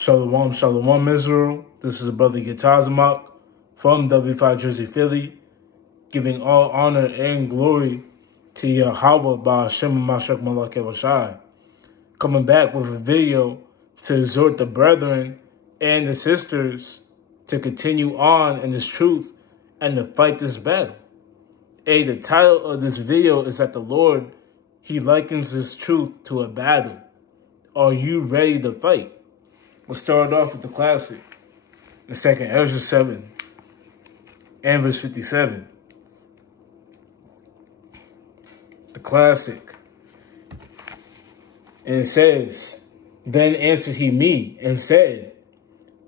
Shalom, shalom, Israel. This is Brother Yatazamak from W5 Jersey, Philly, giving all honor and glory to Yahweh by Hashem Mashak Malak Evashai. Coming back with a video to exhort the brethren and the sisters to continue on in this truth and to fight this battle. The title of this video is that the Lord, He likens this truth to a battle. Are you ready to fight? We'll start off with the classic. The second Ezra 7 and verse 57. The classic. And it says, Then answered he me and said,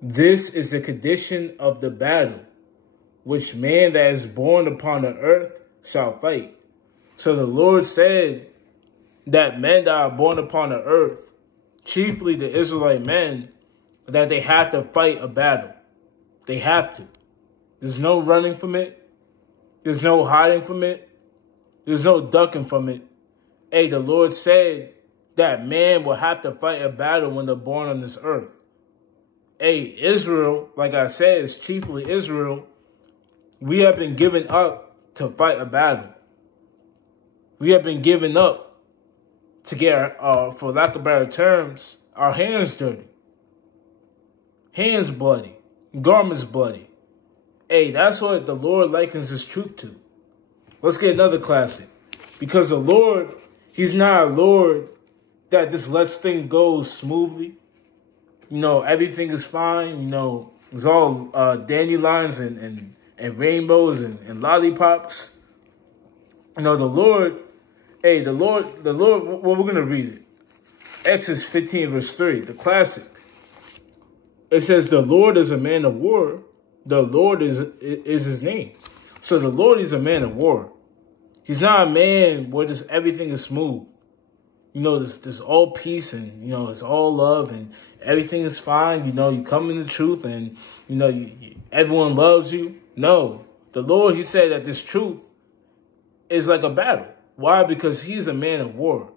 This is the condition of the battle, which man that is born upon the earth shall fight. So the Lord said that men that are born upon the earth, chiefly the Israelite men, that they have to fight a battle. They have to. There's no running from it. There's no hiding from it. There's no ducking from it. The Lord said that man will have to fight a battle when they're born on this earth. Israel, like I said, is chiefly Israel. We have been given up to fight a battle. We have been given up to get, for lack of better terms, our hands dirty. Hands bloody, garments bloody. That's what the Lord likens His truth to. Let's get another classic. Because the Lord, He's not a Lord that just lets things go smoothly. Everything is fine. It's all dandelions and rainbows and lollipops. The Lord, the Lord, well, we're going to read it. Exodus 15 verse 3, the classic. It says, the Lord is a man of war. The Lord is His name. So the Lord is a man of war. He's not a man where just everything is smooth. There's all peace and, it's all love and everything is fine. You come in the truth and, everyone loves you. No, the Lord, He said that this truth is like a battle. Why? Because He's a man of war.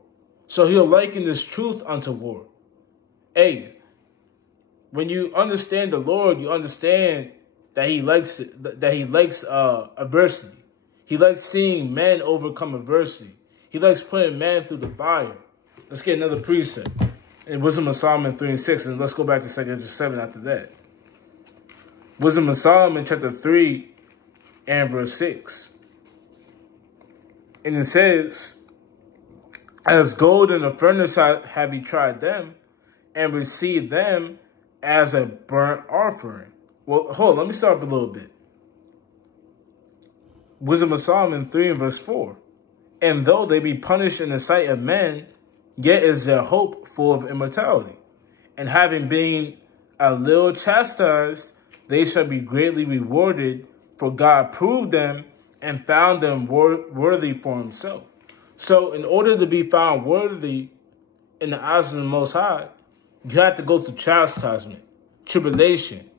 So He'll liken this truth unto war. When you understand the Lord, you understand that He likes adversity. He likes seeing men overcome adversity. He likes putting men through the fire. Let's get another precept in Wisdom of Solomon 3 and 6, and let's go back to 2 Ezra 7 after that. Wisdom of Solomon chapter 3 and verse 6. And it says, As gold in a furnace have He tried them, and received them as a burnt offering. Well, hold on, let me start up a little bit. Wisdom of Solomon 3 and verse 4. And though they be punished in the sight of men, yet is their hope full of immortality. And having been a little chastised, they shall be greatly rewarded, for God proved them and found them worthy for Himself. So in order to be found worthy in the eyes of the Most High, you have to go through chastisement, tribulation.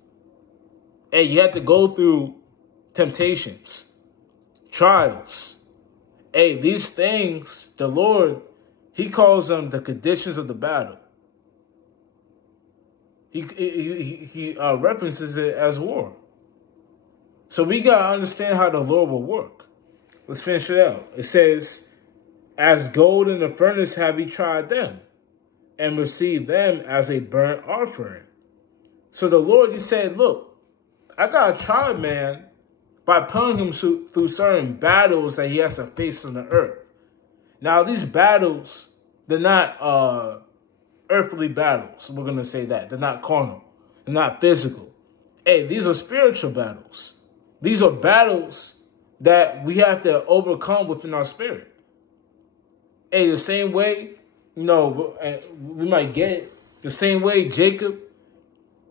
And you have to go through temptations, trials. These things, the Lord, He calls them the conditions of the battle. He references it as war. So we got to understand how the Lord will work. Let's finish it out. It says, As gold in the furnace have He tried them, and received them as a burnt offering. So the Lord, He said, look, I got to try man by putting him through certain battles that he has to face on the earth. Now, these battles, they're not earthly battles. We're going to say that. They're not carnal. They're not physical. These are spiritual battles. These are battles that we have to overcome within our spirit. The same way, we might get it. The same way Jacob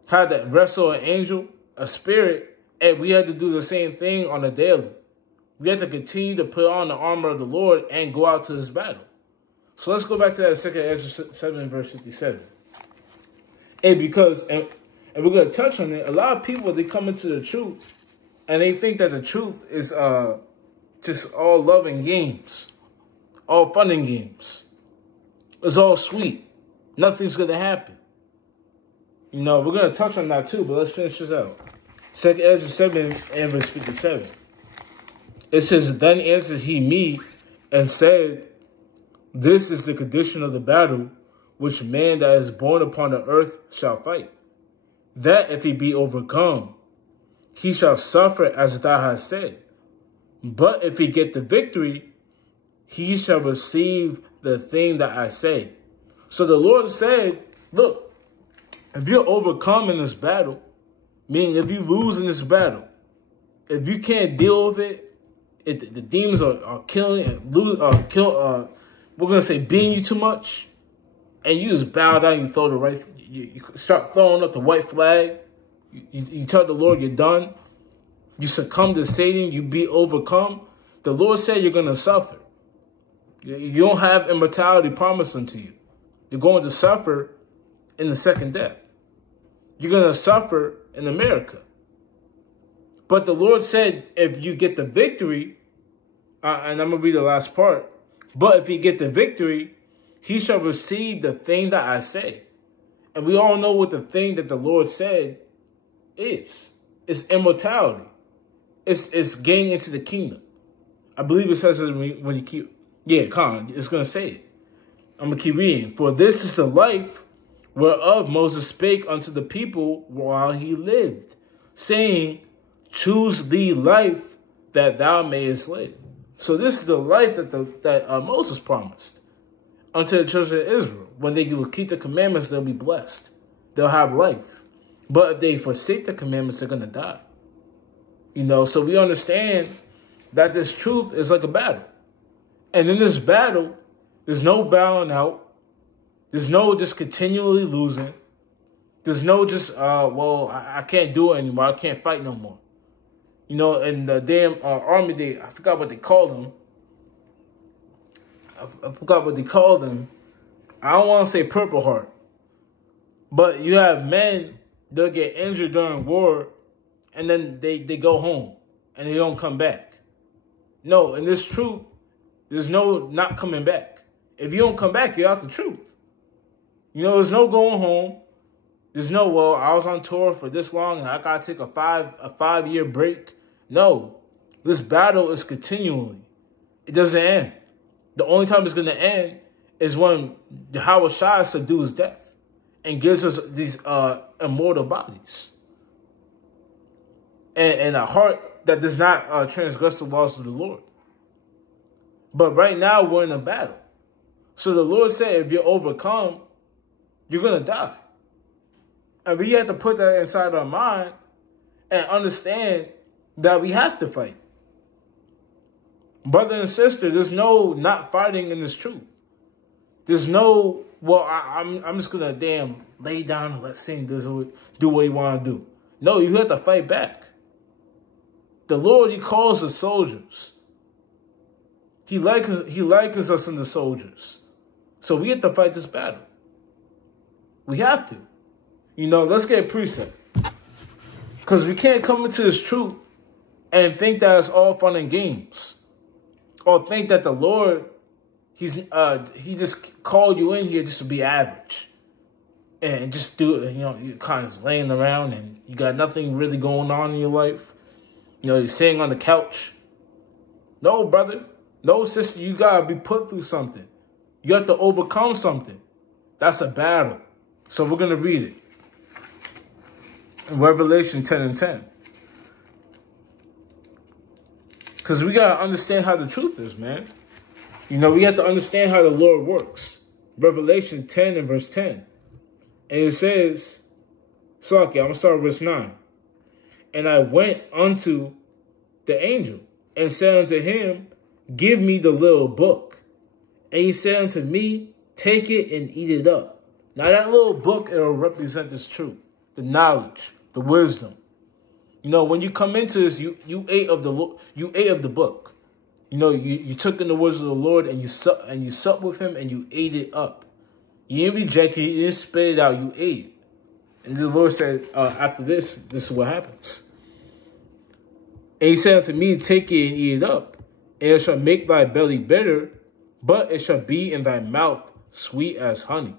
had to wrestle an angel, a spirit, and we had to do the same thing on a daily. We have to continue to put on the armor of the Lord and go out to this battle. So let's go back to that 2 Ezra 7 verse 57. Because, and we're going to touch on it, a lot of people, they come into the truth and they think that the truth is just all love and games, all fun and games. It's all sweet. Nothing's going to happen. You know, we're going to touch on that too, but let's finish this out. 2 Ezra 7 and verse 57. It says, then answered he me and said, this is the condition of the battle which man that is born upon the earth shall fight. That if he be overcome, he shall suffer as thou hast said. But if he get the victory, he shall receive the thing that I say. So the Lord said, look, if you're overcome in this battle, meaning if you lose in this battle, if you can't deal with it, if the demons are killing and we're gonna say beating you too much, and you just bow down, you throw the right, you start throwing up the white flag, you tell the Lord you're done, you succumb to Satan, you be overcome. The Lord said you're gonna suffer. You don't have immortality promised unto you. You're going to suffer in the second death. You're going to suffer in America. But the Lord said, if you get the victory, and I'm going to read the last part, but if you get the victory, he shall receive the thing that I say. And we all know what the thing that the Lord said is. It's immortality. It's getting into the kingdom. I believe it says it when you keep... Yeah, it's going to say it. I'm going to keep reading. For this is the life whereof Moses spake unto the people while he lived, saying, choose thee life that thou mayest live. So this is the life that Moses promised unto the children of Israel. When they will keep the commandments, they'll be blessed. They'll have life. But if they forsake the commandments, they're going to die. You know, so we understand that this truth is like a battle. And in this battle, there's no bowing out. There's no just continually losing. There's no just, well, I can't do it anymore. I can't fight no more. You know, and the damn army, I forgot what they called them. I forgot what they called them. I don't want to say Purple Heart. But you have men, they'll get injured during war, and then they go home, and they don't come back. No, in this truth, there's no not coming back. If you don't come back, you're out the truth. You know, there's no going home. There's no, well, I was on tour for this long and I got to take a 5-year break. No, this battle is continually. It doesn't end. The only time it's going to end is when Yahweh Shai subdues death and gives us these immortal bodies. And a heart that does not transgress the laws of the Lord. But right now, we're in a battle. So the Lord said, if you're overcome, you're going to die. And we have to put that inside our mind and understand that we have to fight. Brother and sister, there's no not fighting in this truth. There's no, well, I'm just going to damn lay down and let Satan do what he want to do. No, you have to fight back. The Lord, he calls us soldiers. He likens us in the soldiers. So we have to fight this battle. We have to. You know, let's get a precept. Because we can't come into this truth and think that it's all fun and games. Or think that the Lord, he just called you in here just to be average. And just do it, you know, you're kind of just laying around and you got nothing really going on in your life. You know, you're sitting on the couch. No, brother. No, sister, you got to be put through something. You have to overcome something. That's a battle. So we're going to read it. In Revelation 10 and 10. Because we got to understand how the truth is, man. You know, we have to understand how the Lord works. Revelation 10 and verse 10. And it says, I'm going to start with verse 9. And I went unto the angel and said unto him, give me the little book. And he said unto me, take it and eat it up. Now that little book, it will represent this truth, the knowledge, the wisdom. You know, when you come into this, you ate of the book. You know, you took in the words of the Lord and you supped with him and you ate it up. You didn't reject it, you didn't spit it out, you ate it. And the Lord said, after this is what happens. And he said unto me, take it and eat it up. And it shall make thy belly bitter, but it shall be in thy mouth sweet as honey.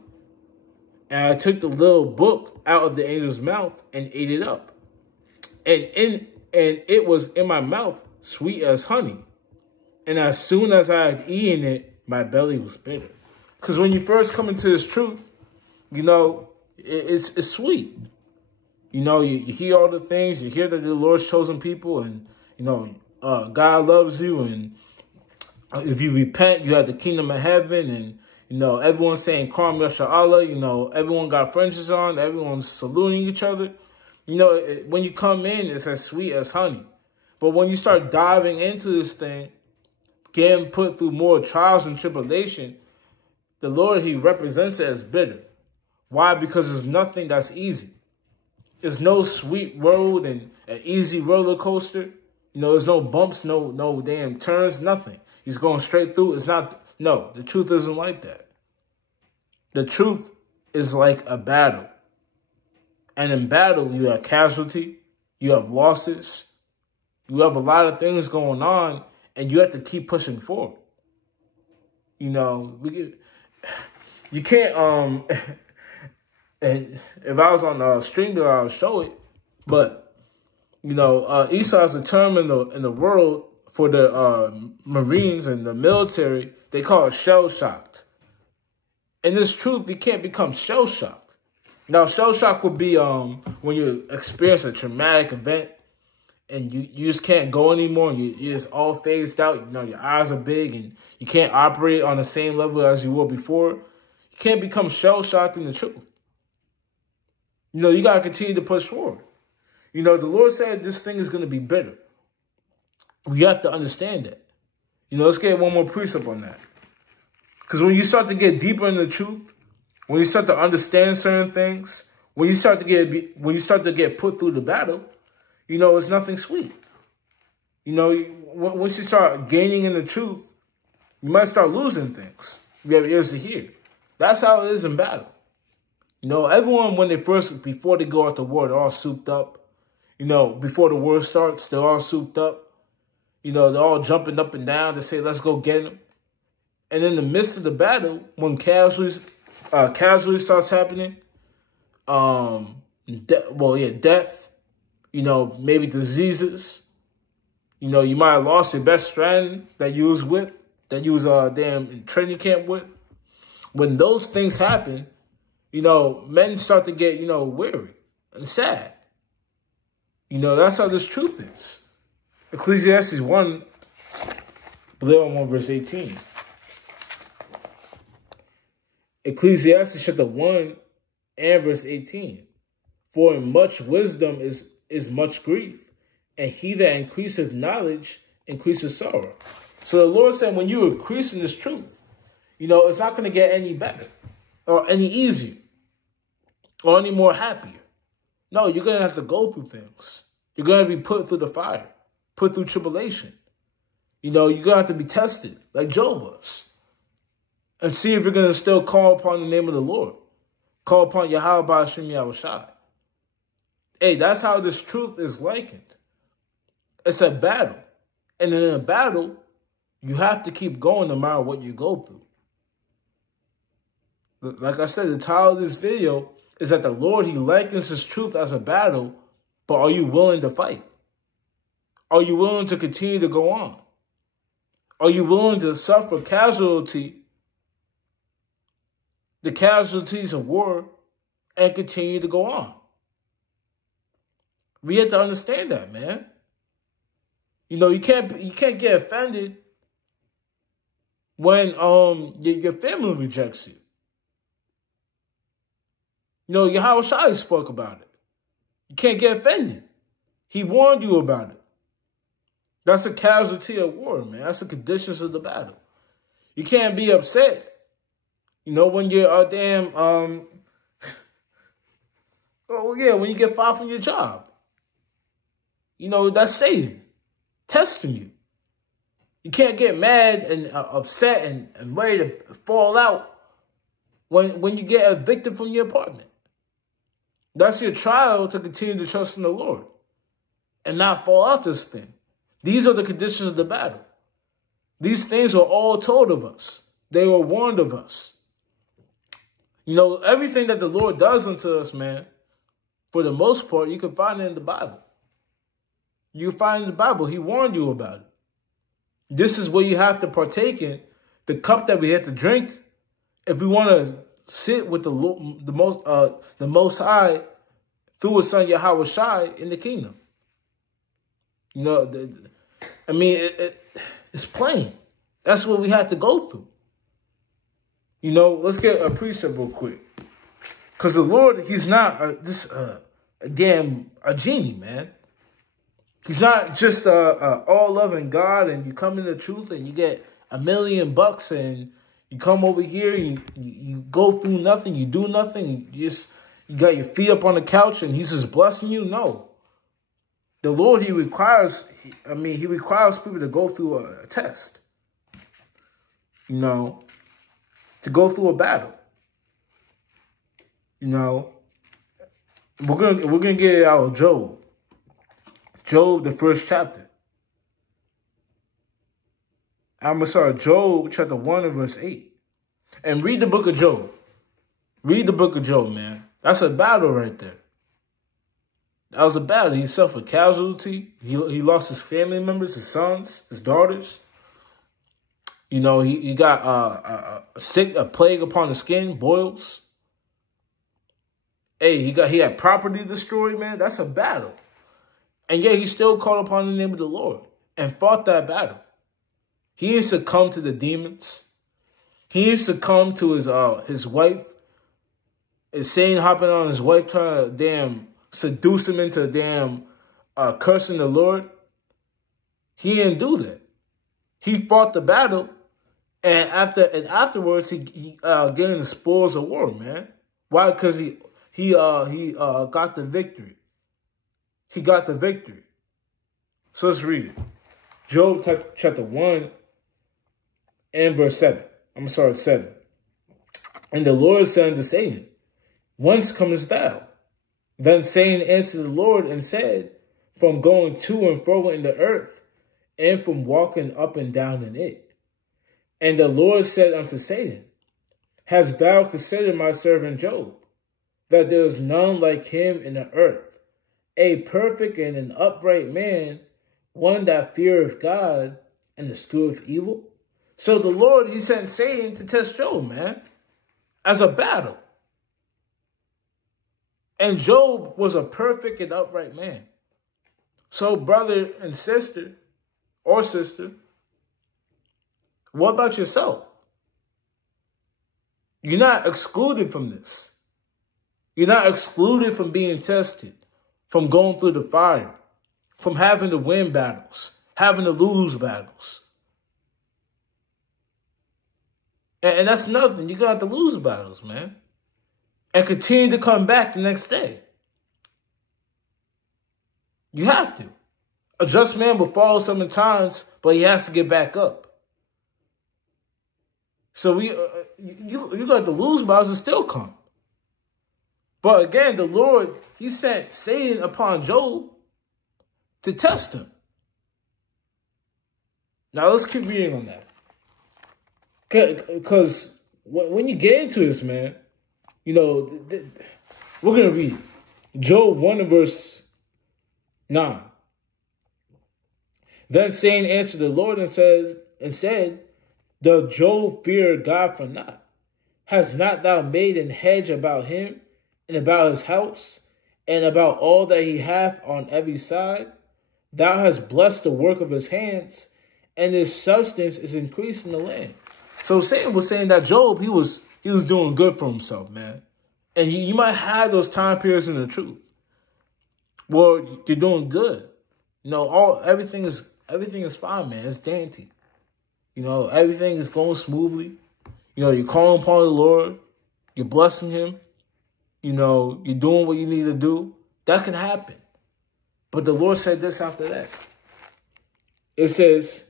And I took the little book out of the angel's mouth and ate it up. And it was in my mouth sweet as honey. And as soon as I had eaten it, my belly was bitter. Because when you first come into this truth, you know, it's sweet. You know, you hear all the things. You hear that the Lord's chosen people, and, you know, God loves you. And if you repent, you have the kingdom of heaven. And, you know, everyone's saying, Karam Yasha Allah. You know, everyone got fringes on. Everyone's saluting each other. You know, when you come in, it's as sweet as honey. But when you start diving into this thing, getting put through more trials and tribulation, the Lord, he represents it as bitter. Why? Because there's nothing that's easy. There's no sweet road and an easy roller coaster. You know, there's no bumps, no damn turns, nothing. He's going straight through. It's not, no, the truth isn't like that. The truth is like a battle. And in battle, you have casualty, you have losses, you have a lot of things going on, and you have to keep pushing forward. You know, you can't, and if I was on the stream there, I'll show it. But, you know, Esau is a term in the world for the Marines and the military. They call it shell-shocked. And this truth, you can't become shell-shocked. Now, shell-shock would be when you experience a traumatic event and you just can't go anymore. And you're just all phased out. You know, your eyes are big and you can't operate on the same level as you were before. You can't become shell-shocked in the truth. You know, you got to continue to push forward. You know, the Lord said this thing is going to be bitter. We have to understand that. You know, let's get one more precept on that. Because when you start to get deeper in the truth, when you start to understand certain things, when you start to get put through the battle, you know, it's nothing sweet. You know, once you start gaining in the truth, you might start losing things. You have ears to hear. That's how it is in battle. You know, everyone, before they go out to war, they're all souped up. You know, before the war starts, they're all souped up. You know, they're all jumping up and down to say, let's go get them. And in the midst of the battle, when casualties starts happening, death, you know, maybe diseases. You know, you might have lost your best friend that you was with, that you was in training camp with. When those things happen, you know, men start to get, you know, weary and sad. You know, that's how this truth is. Ecclesiastes 1, 1 verse 18. Ecclesiastes chapter 1 and verse 18. For in much wisdom is much grief, and he that increaseth knowledge increases sorrow. So the Lord said, when you increase in this truth, you know, it's not going to get any better or any easier or any more happier. No, you're going to have to go through things. You're going to be put through the fire, put through tribulation. You know, you're going to have to be tested like Job was. And see if you're going to still call upon the name of the Lord. Call upon Yahweh Ba'ashim Yahushai. Hey, that's how this truth is likened. It's a battle. And in a battle, you have to keep going no matter what you go through. Like I said, the title of this video is that the Lord, he likens his truth as a battle, but are you willing to fight? Are you willing to continue to go on? Are you willing to suffer the casualties of war, and continue to go on? We have to understand that, man. You know, you can't get offended when your family rejects you. You know, Yahweh Shai spoke about it. You can't get offended. He warned you about it. That's a casualty of war, man. That's the conditions of the battle. You can't be upset. You know, when you're when you get fired from your job. You know, that's Satan testing you. You can't get mad and upset and ready to fall out when you get evicted from your apartment. That's your trial to continue to trust in the Lord and not fall out this thing. These are the conditions of the battle. These things were all told of us. They were warned of us. You know, everything that the Lord does unto us, man, for the most part, you can find it in the Bible. You can find it in the Bible. He warned you about it. This is what you have to partake in, the cup that we have to drink, if we want to sit with the Most High through His Son Yahweh Shai in the kingdom. You know, I mean, it's plain. That's what we had to go through. You know, let's get a precept real quick. Because the Lord, He's not just a genie, man. He's not just all-loving God, and you come in the truth and you get $1 million and you come over here, you go through nothing, you do nothing, you got your feet up on the couch and He's just blessing you. No. The Lord, He requires people to go through a test. You know, to go through a battle. You know, we're gonna get it out of Job. Job, the first chapter. I'm going to start Job chapter 1 and verse 8. And read the book of Job. Read the book of Job, man. That's a battle right there. That was a battle. He suffered casualty. He lost his family members, his sons, his daughters. You know, he got a plague upon the skin, boils. Hey, he had property destroyed, man. That's a battle. And yet he still called upon the name of the Lord and fought that battle. He didn't succumb to the demons. He didn't succumb to his wife. Is Satan hopping on his wife trying to seduce him into cursing the Lord? He didn't do that. He fought the battle, and afterwards he getting the spoils of war, man. Why? Because he got the victory. He got the victory. So let's read it. Job chapter 1 and verse 7. I'm going to start at 7. And the Lord said unto Satan, Whence comest thou? Then Satan answered the Lord and said, From going to and fro in the earth, and from walking up and down in it. And the Lord said unto Satan, Hast thou considered my servant Job, that there is none like him in the earth, a perfect and an upright man, one that feareth God and escheweth evil? So the Lord, He sent Satan to test Job, man, as a battle. And Job was a perfect and upright man. So brother and sister, or sister, what about yourself? You're not excluded from this. You're not excluded from being tested, from going through the fire, from having to win battles, having to lose battles. And that's nothing. You got to lose battles, man. And continue to come back the next day. You have to. A just man will fall sometimes, but he has to get back up. So you got to lose battles and still come. But again, the Lord, He sent Satan upon Job to test him. Now let's keep reading on that. Because when you get into this, man, you know, we're going to read Job 1 and verse 9. Then Satan answered the Lord and said, Doth Job fear God for naught? Hast not thou made an hedge about him, and about his house, and about all that he hath on every side? Thou hast blessed the work of his hands, and his substance is increased in the land. So Satan was saying that Job, he was doing good for himself, man. And you might have those time periods in the truth. Well, you're doing good. You know, everything is fine, man. It's dainty. You know, everything is going smoothly. You know, you're calling upon the Lord. You're blessing Him. You know, you're doing what you need to do. That can happen. But the Lord said this after that. It says,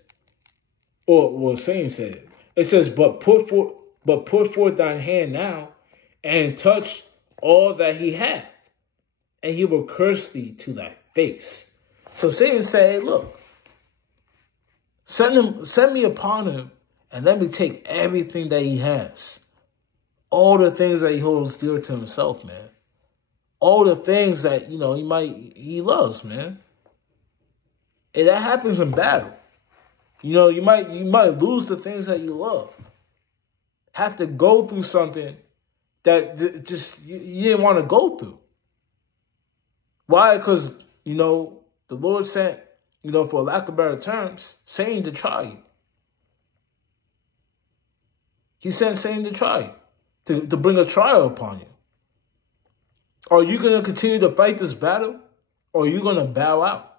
Satan said, it says, but put forth thine hand now, and touch all that he hath, and he will curse thee to thy face. So Satan said, hey, look, send me upon him, and let me take everything that he has. all the things that he holds dear to himself, man. All the things that, you know, he loves, man. And that happens in battle. You know, you might lose the things that you love. Have to go through something that just you didn't want to go through. Why? Because, you know, the Lord sent, you know, for lack of better terms, Satan to try you. He sent Satan to try you, to bring a trial upon you. Are you going to continue to fight this battle, or are you going to bow out?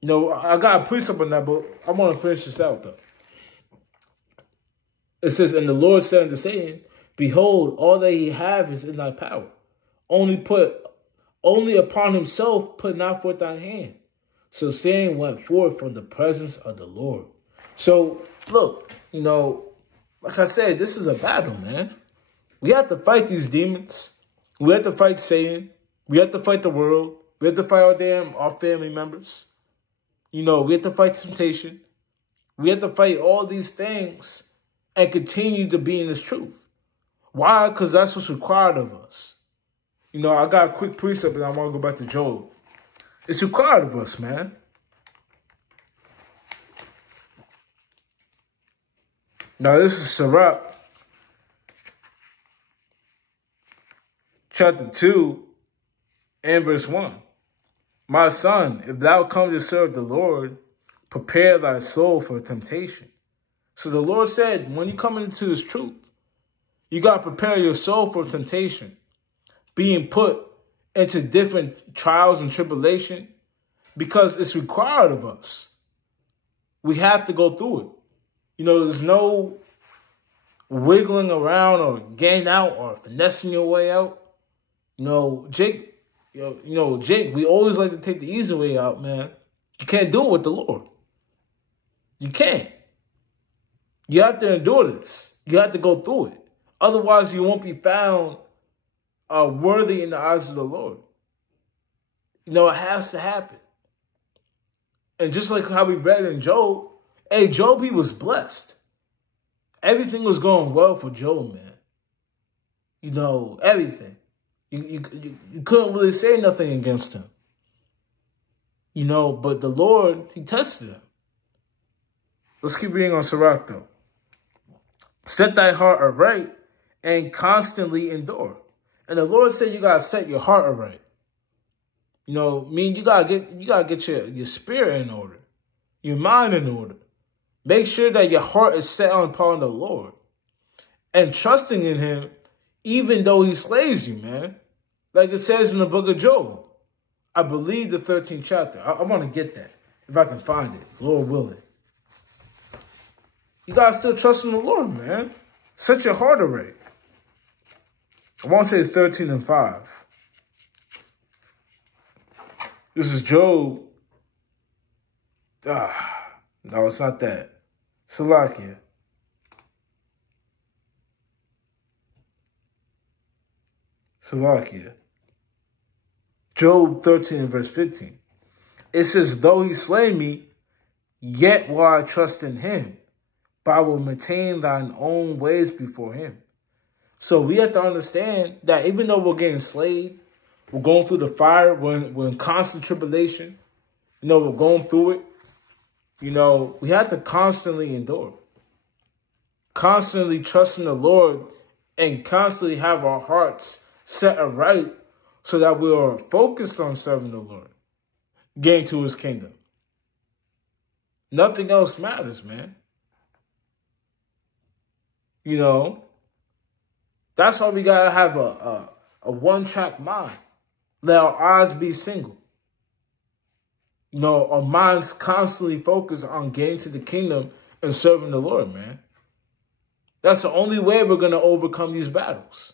You know, I got a precept on that, but I want to finish this out, though. It says, and the Lord said unto Satan, behold, all that he have is in thy power. Only upon himself put not forth thine hand. So Satan went forth from the presence of the Lord. So, look, you know, like I said, this is a battle, man. We have to fight these demons. We have to fight Satan. We have to fight the world. We have to fight our family members. You know, we have to fight temptation. We have to fight all these things and continue to be in this truth. Why? Because that's what's required of us. You know, I got a quick precept and I want to go back to Job. It's required of us, man. Now, this is Sirach, chapter 2 and verse 1. My son, if thou come to serve the Lord, prepare thy soul for temptation. So the Lord said, when you come into this truth, you got to prepare your soul for temptation, being put into different trials and tribulation, because it's required of us. We have to go through it. You know, there's no wiggling around or getting out or finessing your way out. You know, Jake, we always like to take the easy way out, man. You can't do it with the Lord. You can't. You have to endure this. You have to go through it. Otherwise, you won't be found worthy in the eyes of the Lord. You know, it has to happen. And just like how we read in Job, hey, Job, he was blessed. Everything was going well for Job, man. You know, everything. You couldn't really say nothing against him. You know, but the Lord, he tested him. Let's keep reading on Sirach, though. Set thy heart aright and constantly endure. And the Lord said you got to set your heart aright. You know, you got to get your spirit in order, your mind in order. Make sure that your heart is set upon the Lord and trusting in him, even though he slays you, man. Like it says in the book of Job. I believe the 13th chapter. I want to get that, if I can find it, Lord willing. You got to still trust in the Lord, man. Set your heart aright. I want to say it's 13 and 5. This is Job. No, it's not that. Salakia. Job 13 and verse 15. It says, though he slay me, yet will I trust in him, but I will maintain thine own ways before him. So we have to understand that even though we're getting slayed, we're going through the fire, we're in constant tribulation, you know, we're going through it, you know, we have to constantly endure. Constantly trust in the Lord and constantly have our hearts set aright so that we are focused on serving the Lord, getting to his kingdom. Nothing else matters, man. You know, that's why we got to have a one-track mind. Let our eyes be single. You know, our minds constantly focus on getting to the kingdom and serving the Lord, man. That's the only way we're going to overcome these battles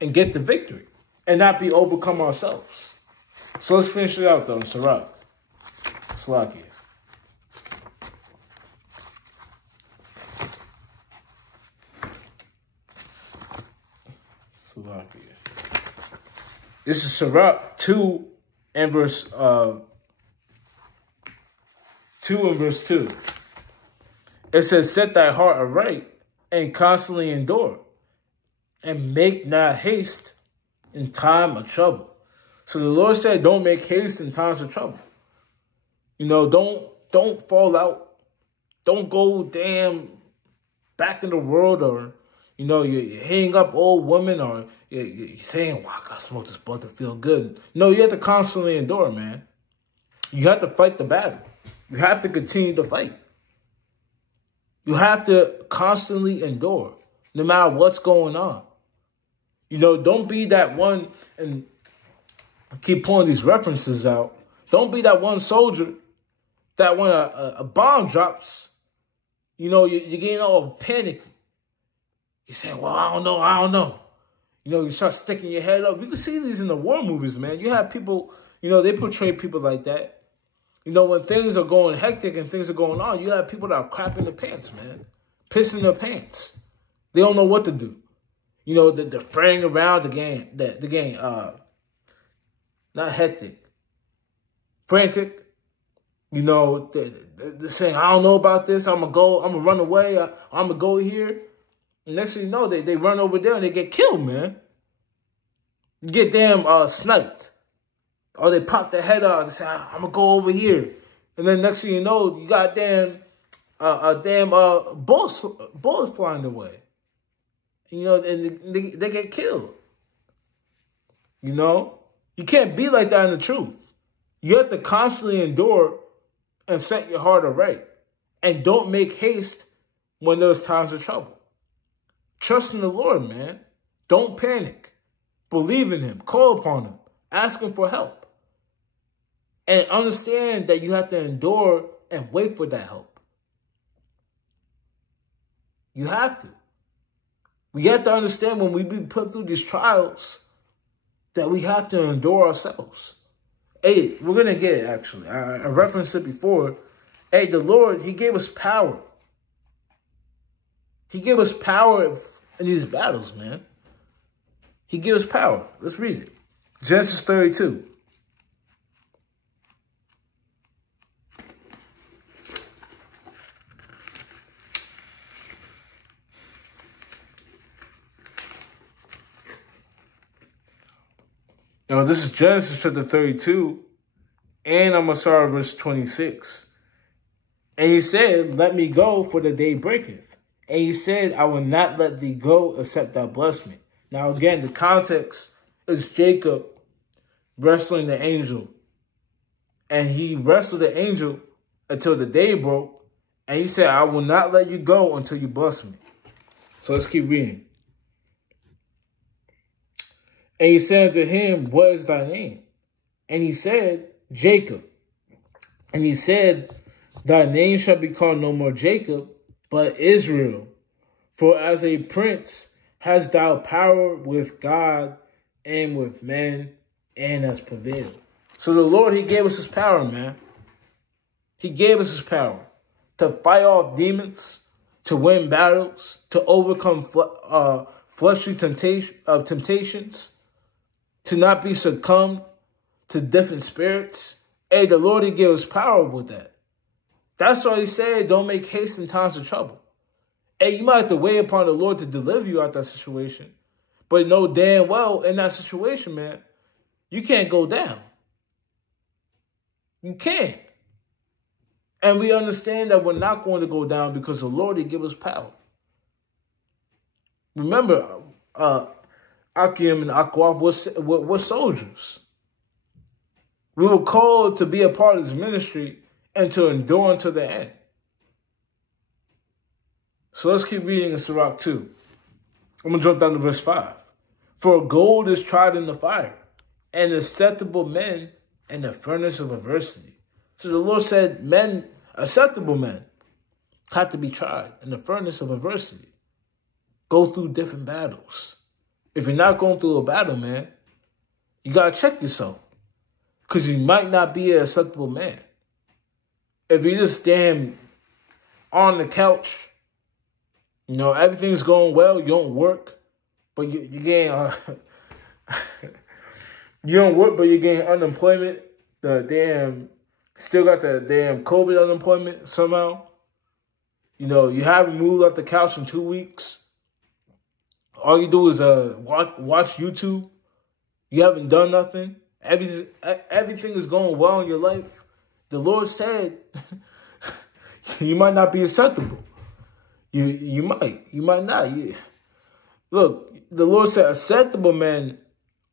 and get the victory and not be overcome ourselves. So let's finish it out, though, in Sirach. Slakia. This is Sirach 2 and verse 2. It says, set thy heart aright and constantly endure, and make not haste in time of trouble. So the Lord said, don't make haste in times of trouble. You know, don't fall out. Don't go damn back in the world, or, you know, you're hitting up old women, or you're saying, well, I got to smoke this blunt to feel good. No, you have to constantly endure, man. You have to fight the battle. You have to continue to fight. You have to constantly endure, no matter what's going on. You know, don't be that one, and I keep pulling these references out. Don't be that one soldier that when a bomb drops, you know, you're getting all panicky. You're saying, well, I don't know. You know, you start sticking your head up. You can see these in the war movies, man. You have people, you know, they portray people like that. You know, when things are going hectic and things are going on, you have people that are crapping their pants, man. Pissing their pants. They don't know what to do. You know, they're fraying around the game, not hectic, frantic. You know, they're saying, I don't know about this. I'm going to run away. I'm going to go here. And next thing you know, they run over there and they get killed, man. You get damn sniped. Or they pop their head out and say, I'm going to go over here. And then next thing you know, you got bullets flying away. You know, and they get killed. You know? You can't be like that in the truth. You have to constantly endure and set your heart aright. And don't make haste when there's times of trouble. Trust in the Lord, man. Don't panic. Believe in him. Call upon him. Ask him for help. And understand that you have to endure and wait for that help. You have to. We have to understand when we be put through these trials that we have to endure ourselves. Hey, we're going to get it, actually. I referenced it before. Hey, the Lord, he gave us power. He gave us power in these battles, man. He gave us power. Let's read it. Genesis 32. Now, this is Genesis chapter 32, and I'm going to start at verse 26. And he said, let me go, for the day breaketh. And he said, I will not let thee go, except thou bless me. Now, again, the context is Jacob wrestling the angel. And he wrestled the angel until the day broke. And he said, I will not let you go until you bless me. So let's keep reading. And he said unto him, what is thy name? And he said, Jacob. And he said, thy name shall be called no more Jacob, but Israel. For as a prince hast thou power with God and with men, and hast prevailed. So the Lord, he gave us his power, man. He gave us his power to fight off demons, to win battles, to overcome fleshly temptations, to not be succumbed to different spirits. Hey, the Lord, he gave us power with that. That's why he said, don't make haste in times of trouble. Hey, you might have to wait upon the Lord to deliver you out that situation. But know damn well, in that situation, man, you can't go down. You can't. And we understand that we're not going to go down because the Lord, he gave us power. Remember, Akim and Akwaf were soldiers. We were called to be a part of his ministry and to endure unto the end. So let's keep reading in Sirach 2. I'm going to jump down to verse 5. For gold is tried in the fire, and acceptable men in the furnace of adversity. So the Lord said men, acceptable men, have to be tried in the furnace of adversity. Go through different battles. If you're not going through a battle, man, you got to check yourself. Because you might not be an acceptable man. If you just stand on the couch, you know, everything's going well, you don't work, but you getting, you don't work, but you're getting unemployment, still got the damn COVID unemployment somehow. You know, you haven't moved off the couch in 2 weeks. All you do is watch YouTube. You haven't done nothing. Everything is going well in your life. The Lord said you might not be acceptable. You might not. Look, the Lord said acceptable men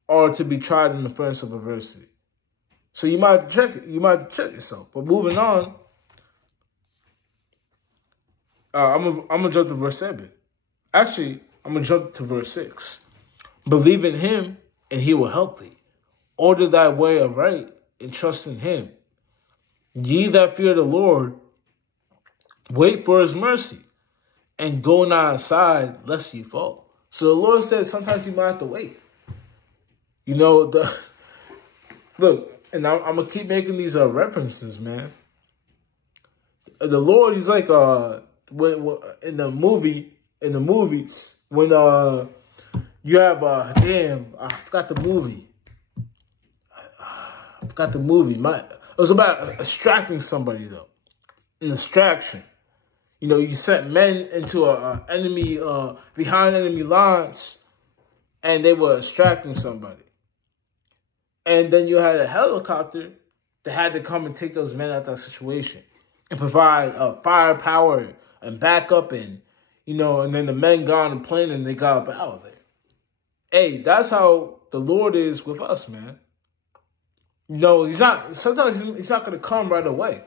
are to be tried in the furnace of adversity. So you might check it. You might check yourself. But moving on, I'm gonna jump to verse 7. Actually, I'm gonna jump to verse 6. Believe in him, and he will help thee. Order thy way aright, and trust in him. Ye that fear the Lord, wait for his mercy, and go not aside lest ye fall. So the Lord says sometimes you might have to wait. You know, look, and I'm gonna keep making these references, man. The Lord, he's like when in the movies when you have I forgot the movie. It was about extracting somebody though. An extraction. You know, you sent men into a enemy behind enemy lines, and they were extracting somebody. And then you had a helicopter that had to come and take those men out of that situation and provide firepower and backup, and you know, and then the men got on the plane and they got up out of there. Hey, that's how the Lord is with us, man. You know, sometimes he's not going to come right away.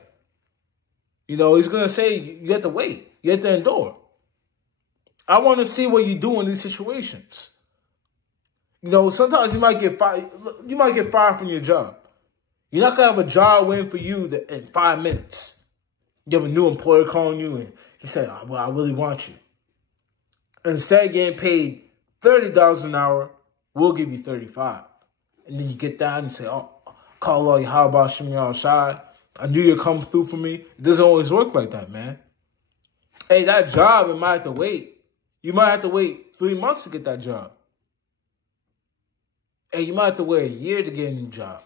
You know, he's going to say, you have to wait. You have to endure. I want to see what you do in these situations. You know, sometimes you might get fired. You might get fired from your job. You're not going to have a job waiting for you in 5 minutes. You have a new employer calling you and he said, well, I really want you. Instead of getting paid $30 an hour, we'll give you $35. And then you get down and say, oh, call all your how about Shimmy outside. I knew you'd come through for me. It doesn't always work like that, man. Hey, that job, it might have to wait. You might have to wait 3 months to get that job. Hey, you might have to wait a year to get a new job.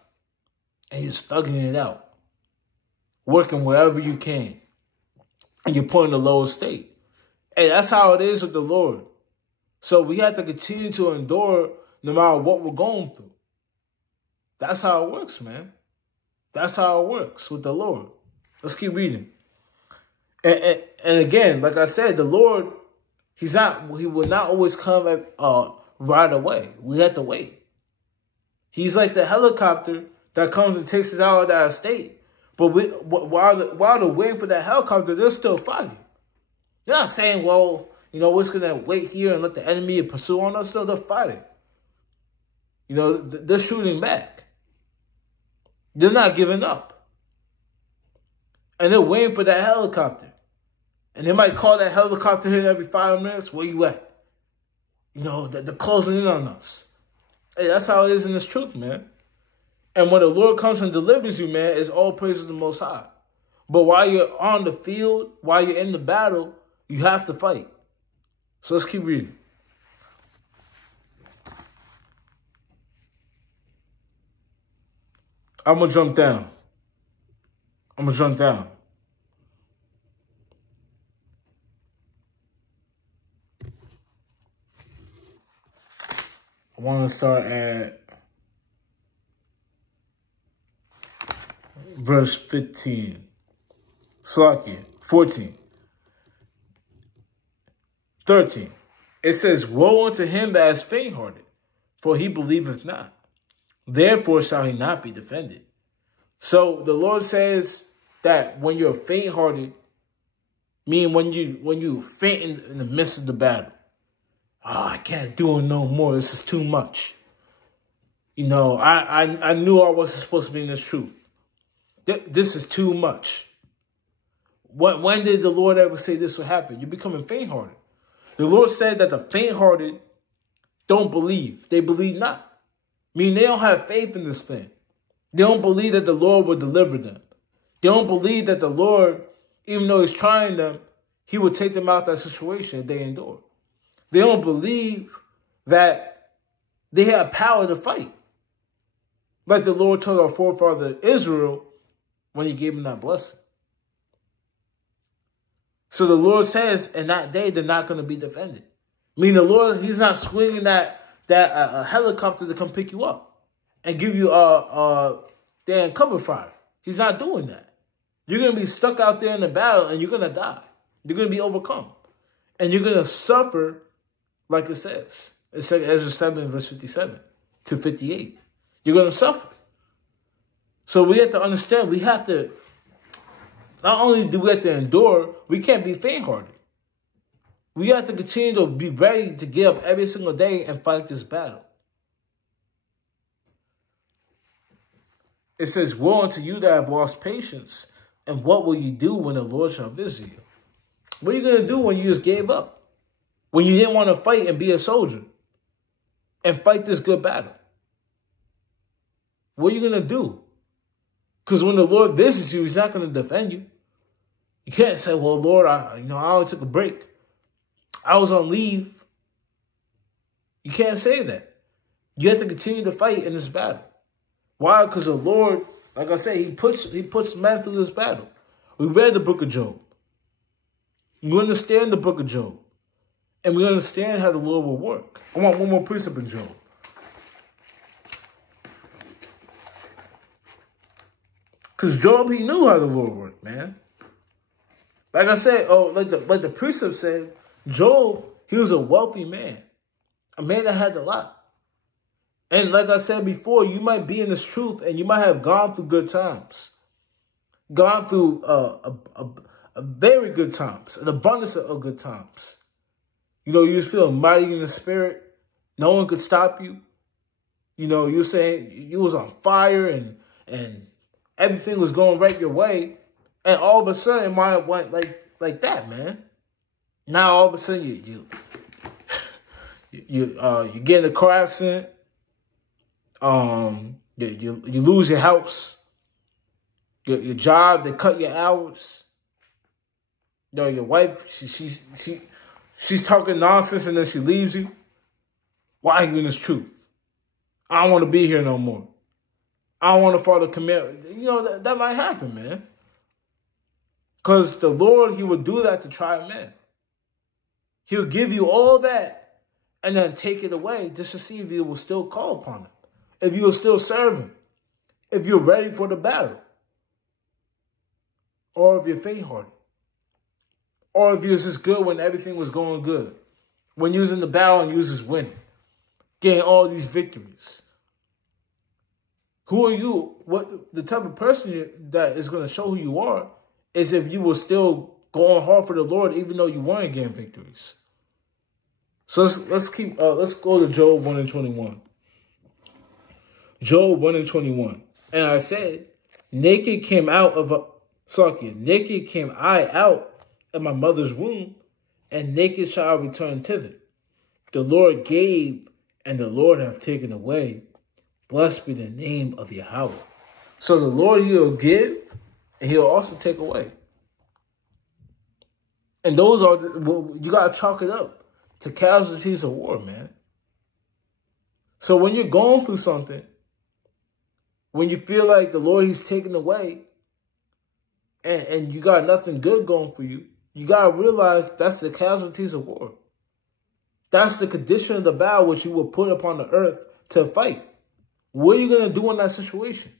And you're stugging it out. Working wherever you can. And you're put in the lowest state. Hey, that's how it is with the Lord. So we have to continue to endure no matter what we're going through. That's how it works, man. That's how it works with the Lord. Let's keep reading. And again, like I said, the Lord, he will not always come right away. We have to wait. He's like the helicopter that comes and takes us out of that state. But while they're waiting for that helicopter, they're still fighting. They're not saying, well, you know, we're just going to wait here and let the enemy pursue on us. No, they're fighting. You know, they're shooting back. They're not giving up. And they're waiting for that helicopter. And they might call that helicopter here every 5 minutes. Where you at? You know, they're closing in on us. Hey, that's how it is in this truth, man. And when the Lord comes and delivers you, man, it's all praise to the Most High. But while you're on the field, while you're in the battle, you have to fight. So let's keep reading. I'm going to jump down. I want to start at verse 15. Slakia, 14. 13. It says, woe unto him that is faint-hearted, for he believeth not. Therefore shall he not be defended. So the Lord says that when you're faint-hearted, meaning when you faint in the midst of the battle. Oh, I can't do it no more. This is too much. You know, I knew I wasn't supposed to be in this truth. This is too much. When did the Lord ever say this would happen? You're becoming faint-hearted. The Lord said that the faint-hearted don't believe. They believe not. Meaning they don't have faith in this thing. They don't believe that the Lord will deliver them. They don't believe that the Lord, even though he's trying them, he will take them out of that situation if they endure. They don't believe that they have power to fight. Like the Lord told our forefather Israel when he gave him that blessing. So the Lord says in that day, they're not going to be defended. I mean, the Lord, he's not swinging that helicopter to come pick you up and give you damn cover fire. He's not doing that. You're going to be stuck out there in the battle and you're going to die. You're going to be overcome. And you're going to suffer like it says. It said Ezra 7, verse 57 to 58. You're going to suffer. So we have to understand, we have to, not only do we have to endure, we can't be faint-hearted. We have to continue to be ready to get up every single day and fight this battle. It says, woe unto you that have lost patience, and what will you do when the Lord shall visit you? What are you going to do when you just gave up? When you didn't want to fight and be a soldier and fight this good battle? What are you going to do? Because when the Lord visits you, he's not going to defend you. You can't say, well, Lord, I only took a break. I was on leave. You can't say that. You have to continue to fight in this battle. Why? Because the Lord, like I said, he puts men through this battle. We read the book of Job. We understand the book of Job. And we understand how the Lord will work. I want one more precept in Job. Because Job, he knew how the Lord worked, man. Like I said, like the precept said, Job, he was a wealthy man. A man that had a lot. And like I said before, you might be in this truth and you might have gone through good times. Gone through a very good times. An abundance of good times. You know, you was feeling mighty in the spirit. No one could stop you. You know, you were saying you was on fire and everything was going right your way. And all of a sudden, it might have went like that, man. Now, all of a sudden, you get in a car accident. You lose your house. Your job, they cut your hours. You know, your wife, she's talking nonsense and then she leaves you. Why are you in this truth? I don't want to be here no more. I don't want to follow the command. You know, that might happen, man. Because the Lord, he will do that to try men. He'll give you all that and then take it away just to see if you will still call upon him. If you will still serve him. If you're ready for the battle. Or if you're faint-hearted. Or if you was just good when everything was going good. When you was in the battle and you was just winning. Getting all these victories. Who are you? What the type of person that is going to show who you are is if you were still going hard for the Lord, even though you weren't getting victories. So let's go to Job 1:21. Job 1:21. And I said, naked came I out of my mother's womb, and naked shall I return thither. The Lord gave, and the Lord hath taken away. Blessed be the name of Yahweh. So the Lord, he'll give, and he'll also take away. And those are, you got to chalk it up to casualties of war, man. So when you're going through something, when you feel like the Lord, he's taken away, and you got nothing good going for you, you got to realize that's the casualties of war. That's the condition of the battle which you will put upon the earth to fight. What are you going to do in that situation?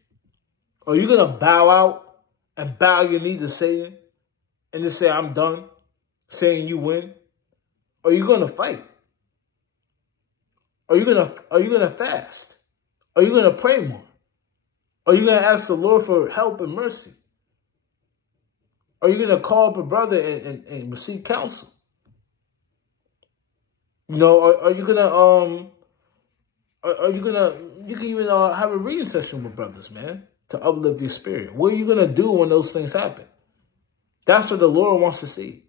Are you going to bow out and bow your knee to Satan and just say, I'm done, saying you win? Or are you going to fight? Are you going to fast? Are you going to pray more? Are you going to ask the Lord for help and mercy? Are you going to call up a brother and receive counsel? You know, are you going to, you can even have a reading session with brothers, man, to uplift your spirit. What are you going to do when those things happen? That's what the Lord wants to see.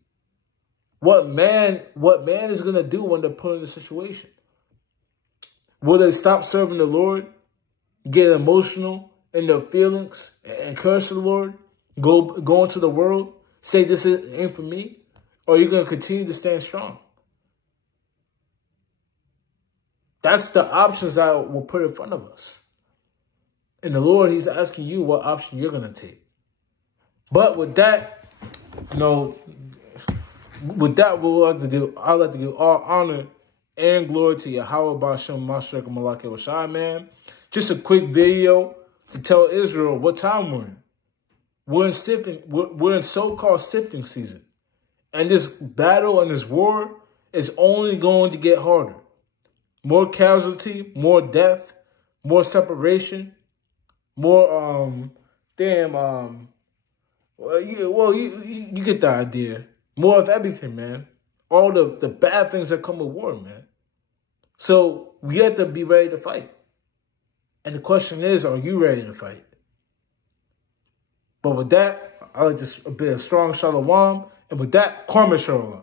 What man is going to do when they're put in a situation? Will they stop serving the Lord, get emotional in their feelings, and curse the Lord, go into the world, say this ain't for me? Or are you going to continue to stand strong? That's the options I will put in front of us. And the Lord, he's asking you what option you're going to take. But with that, you know, with that, I'd like to give all honor and glory to Yahweh Ba'Shem Mashiach Malak Shai, man. Just a quick video to tell Israel what time we're in. We're in so-called sifting season. And this battle and this war is only going to get harder. More casualty, more death, more separation, more, you get the idea. More of everything, man. All the bad things that come with war, man. So we have to be ready to fight. And the question is, are you ready to fight? But with that, I like this a bit of strong shalom. And with that, Kwame Shalom.